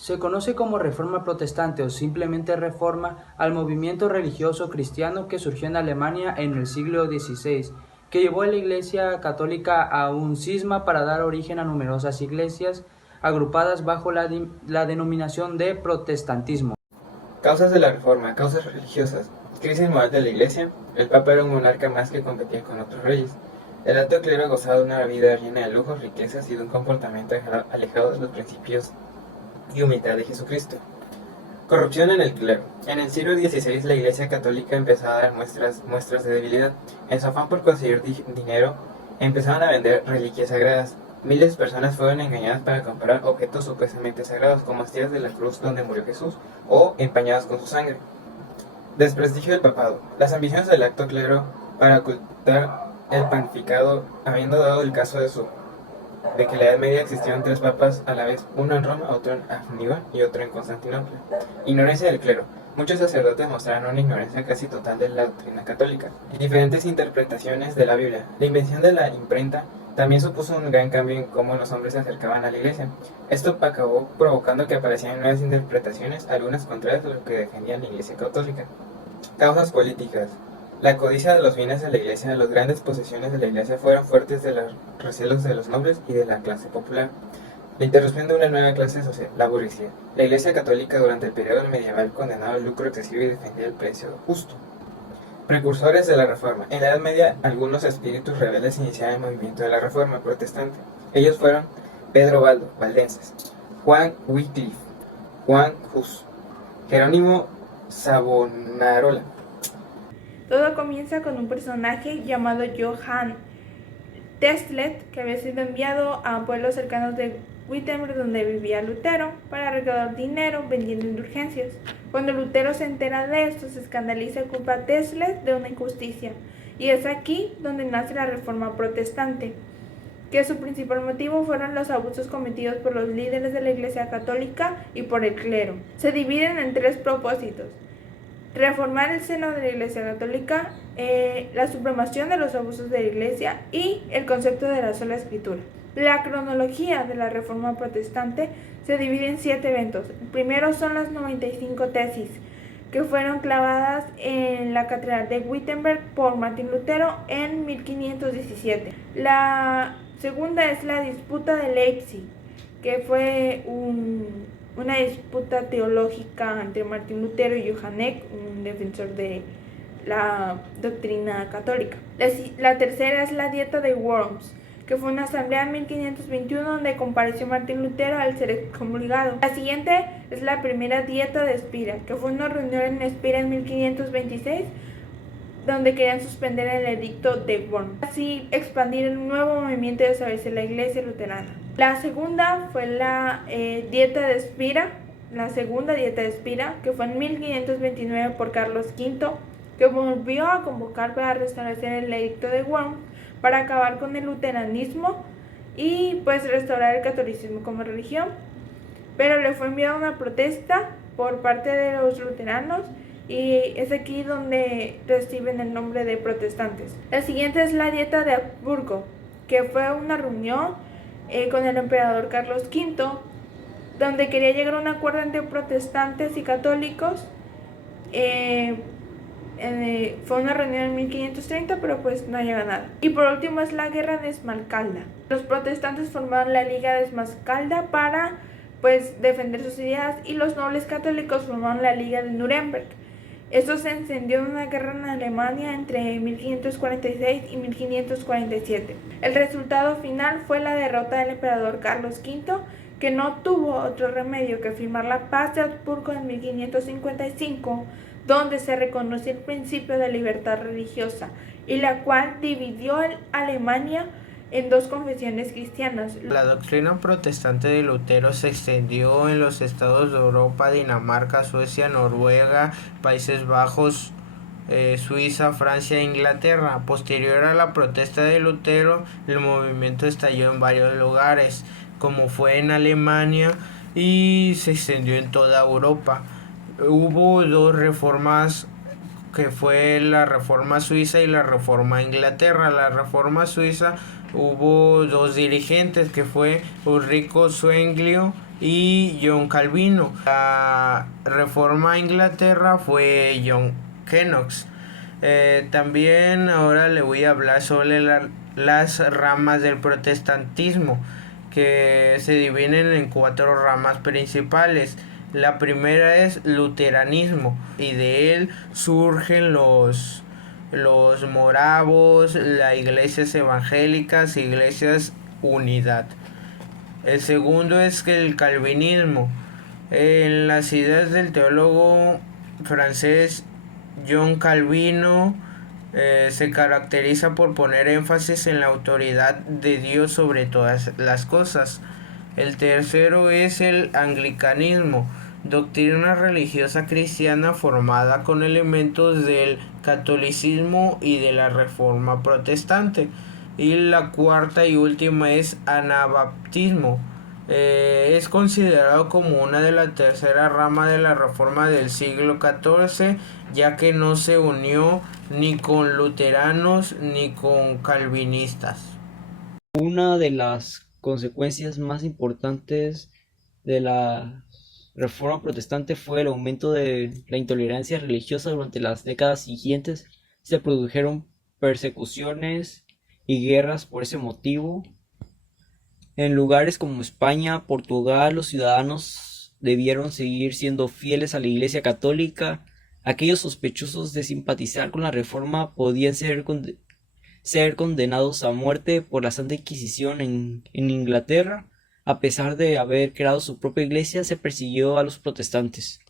Se conoce como Reforma Protestante o simplemente Reforma al movimiento religioso cristiano que surgió en Alemania en el siglo XVI, que llevó a la Iglesia Católica a un cisma para dar origen a numerosas iglesias agrupadas bajo la denominación de protestantismo. Causas de la Reforma, causas religiosas. Crisis moral de la Iglesia. El Papa era un monarca más que competía con otros reyes. El alto clero gozaba de una vida llena de lujos, riquezas y de un comportamiento alejado de los principios y humildad de Jesucristo. Corrupción en el clero. En el siglo XVI la Iglesia Católica empezó a dar muestras de debilidad. En su afán por conseguir dinero, empezaron a vender reliquias sagradas. Miles de personas fueron engañadas para comprar objetos supuestamente sagrados, como astillas de la cruz donde murió Jesús, o empañadas con su sangre. Desprestigio del papado. Las ambiciones del alto clero para ocultar el pontificado, habiendo dado el caso de que en la Edad Media existieron 3 papas a la vez, uno en Roma, otro en Aníbal y otro en Constantinopla. Ignorancia del clero. Muchos sacerdotes mostraron una ignorancia casi total de la doctrina católica. Diferentes interpretaciones de la Biblia. La invención de la imprenta también supuso un gran cambio en cómo los hombres se acercaban a la iglesia. Esto acabó provocando que aparecieran nuevas interpretaciones, algunas contrarias a lo que defendía la Iglesia Católica. Causas políticas. La codicia de los bienes de la iglesia, las grandes posesiones de la iglesia fueron fuertes de los recelos de los nobles y de la clase popular. La interrupción de una nueva clase social, la burguesía. La Iglesia Católica durante el periodo medieval condenaba el lucro excesivo y defendía el precio justo. Precursores de la Reforma. En la Edad Media, algunos espíritus rebeldes iniciaron el movimiento de la Reforma protestante. Ellos fueron Pedro Baldo, valdenses, Juan Wycliffe, Juan Hus, Jerónimo Savonarola. Todo comienza con un personaje llamado Johann Teslet, que había sido enviado a pueblos cercanos de Wittenberg, donde vivía Lutero, para recaudar dinero vendiendo indulgencias. Cuando Lutero se entera de esto, se escandaliza y culpa a Teslet de una injusticia, y es aquí donde nace la Reforma Protestante, que su principal motivo fueron los abusos cometidos por los líderes de la Iglesia Católica y por el clero. Se dividen en 3 propósitos: reformar el seno de la Iglesia Católica, la supremación de los abusos de la Iglesia y el concepto de la sola Escritura. La cronología de la Reforma Protestante se divide en 7 eventos. El primero son las 95 tesis, que fueron clavadas en la Catedral de Wittenberg por Martín Lutero en 1517. La segunda es la disputa de Leipzig, que fue una disputa teológica entre Martín Lutero y Johann Eck, un defensor de la doctrina católica. La tercera es la Dieta de Worms, que fue una asamblea en 1521 donde compareció Martín Lutero al ser excomulgado. La siguiente es la primera Dieta de Spira, que fue una reunión en Spira en 1526, donde querían suspender el edicto de Worms, así expandir el nuevo movimiento de establecer la iglesia luterana. La segunda fue la Dieta de Spira, la segunda Dieta de Spira, que fue en 1529 por Carlos V, que volvió a convocar para restablecer el edicto de Worms, para acabar con el luteranismo y pues restaurar el catolicismo como religión. Pero le fue enviada una protesta por parte de los luteranos, y es aquí donde reciben el nombre de protestantes. La siguiente es la Dieta de Habsburgo, que fue una reunión con el emperador Carlos V, donde quería llegar a un acuerdo entre protestantes y católicos. Fue una reunión en 1530, pero pues no llega a nada. Y por último es la Guerra de Esmalcalda. Los protestantes formaron la Liga de Esmalcalda para pues defender sus ideas, y los nobles católicos formaron la Liga de Nuremberg. Esto se encendió en una guerra en Alemania entre 1546 y 1547. El resultado final fue la derrota del emperador Carlos V, que no tuvo otro remedio que firmar la paz de Habsburgo en 1555, donde se reconoció el principio de libertad religiosa, y la cual dividió a Alemania en 2 confesiones cristianas. La doctrina protestante de Lutero se extendió en los estados de Europa: Dinamarca, Suecia, Noruega, Países Bajos, Suiza, Francia e Inglaterra. Posterior a la protesta de Lutero, el movimiento estalló en varios lugares, como fue en Alemania, y se extendió en toda Europa. Hubo 2 reformas, que fue la Reforma Suiza y la Reforma Inglaterra. La Reforma Suiza hubo 2 dirigentes, que fue Ulrico Zwinglio y John Calvino. La reforma a Inglaterra fue John Knox. También ahora le voy a hablar sobre las ramas del protestantismo, que se dividen en 4 ramas principales. La primera es luteranismo, y de él surgen los moravos, las iglesias evangélicas, iglesias unidad. El segundo es el calvinismo. En las ideas del teólogo francés John Calvino se caracteriza por poner énfasis en la autoridad de Dios sobre todas las cosas. El tercero es el anglicanismo, doctrina religiosa cristiana formada con elementos del catolicismo y de la reforma protestante. Y la cuarta y última es anabaptismo. Es considerado como una de la tercera rama de la reforma del siglo XIV, ya que no se unió ni con luteranos ni con calvinistas. Una de las consecuencias más importantes de la Reforma Protestante fue el aumento de la intolerancia religiosa. Durante las décadas siguientes se produjeron persecuciones y guerras por ese motivo. En lugares como España, Portugal, los ciudadanos debieron seguir siendo fieles a la Iglesia Católica. Aquellos sospechosos de simpatizar con la Reforma podían ser condenados a muerte por la Santa Inquisición. En Inglaterra, a pesar de haber creado su propia iglesia, se persiguió a los protestantes.